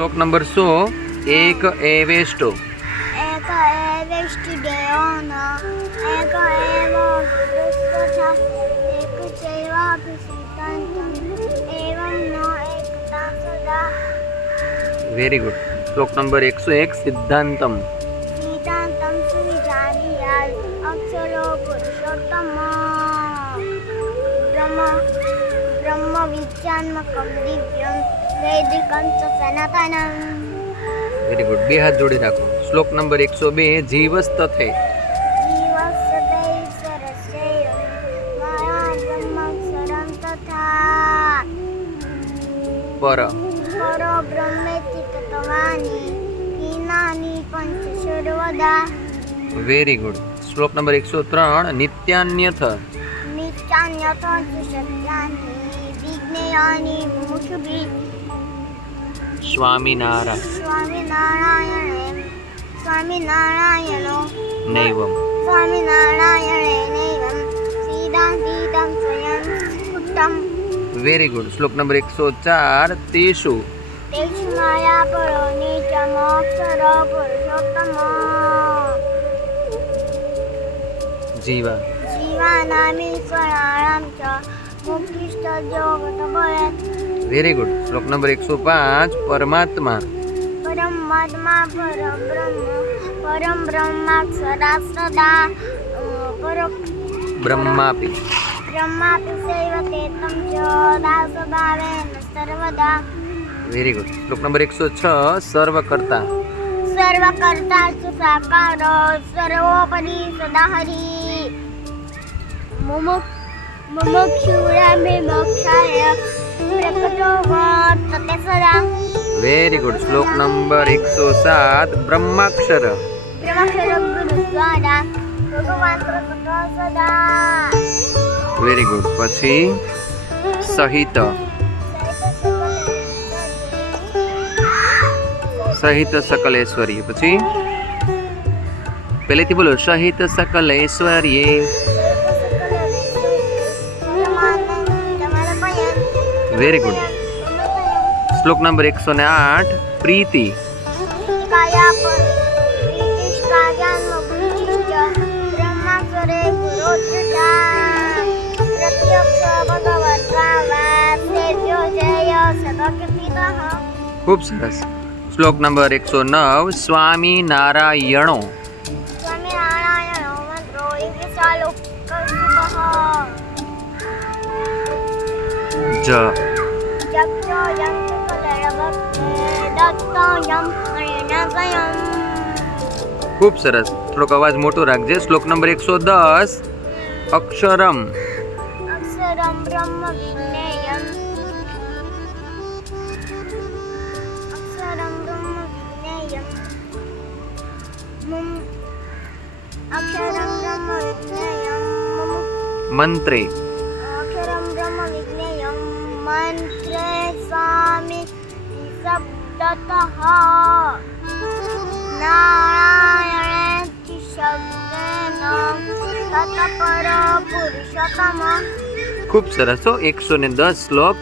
શ્લોક નંબર 100 એક એવેષ્ટો एक एवेष्टिदेयोन एक एव विदुष्टथा एक चैवापि सीतान्तम् एवं न एकता सदा વેરી ગુડ. શ્લોક નંબર 101 સિદ્ધાંતમ सीतान्तं सुविजानीयात् अक्षरो पुरुषोत्तम ब्रह्म विज्ञानमकं दिव्यं वैदिकं च सनातनम् વેરી ગુડ. બે હાથ જોડી રાખો. શ્લોક નંબર 102 જીવસ્તથે जीवस्यदैश्वरस्यैव माया ब्रह्माक्षरं तथा પર परो ब्रह्मेति तत्त्वानि हीनानि पञ्च सर्वदा વેરી ગુડ. શ્લોક નંબર 103 નિત્યાન્યથ नित्यान्यथा च सत्यानि विज्ञेयानि मुमुक्षुभिः સ્વામિનારાયણ स्वामिनारायणो નૈવમ स्वामिनारायणेनैवं सीदान्तीतं स्वयं स्फुटम् વેરી ગુડ. શ્લોક નંબર 104 તેષુ तेषु माया परो नित्यमोक्षरो पुरुषोत्तमो જીવા जीवानामीश्वराणां च मुक्तिष्ठयोगतभयत् વેરી ગુડ. શ્લોક નંબર 105 પરમાત્મા परमात्मा परम ब्रह्माक्षरा सदा બ્રહ્માપી ब्रह्मापि सेवते तं च दासभावेन सर्वदा વેરી ગુડ. શ્લોક નંબર 106 સર્વકર્તા सर्वकर्ता च साकारो सर्वोपरि सदा हरि मुमुक्षुरामे मोक्षाय प्रकटो वर्तते सदा વેરી ગુડ. શ્લોક નંબર 107 બ્રહ્માક્ષર ब्रह्मक्षर गुरुद्वारा भगवान प्रकटो सदा વેરી ગુડ. પછી સહિત સહિત સકલેશ્વરી. પછી પહેલેથી બોલો સહિત સકલેશ્વરીએ વેરી ગુડ. શ્લોક નંબર 108 પ્રીતિ ખૂબ સરસ. શ્લોક નંબર 109 સ્વામિનારાયણો જ ખૂબ સરસ. થોડોક અવાજ મોટો રાખજે. શ્લોક નંબર 110 અક્ષરમ अक्षरं ब्रह्म विज्ञेयम् अक्षरं ब्रह्म विज्ञेयम् अक्षरं ब्रह्म विज्ञेयम् મંત્રે अक्षरं ब्रह्म विज्ञेयं मन्त्रे स्वामि शब्दतः नारायणेति शब्देन ततः परो पुरुषोत्तम ખૂબ સરસ. 110 શ્લોક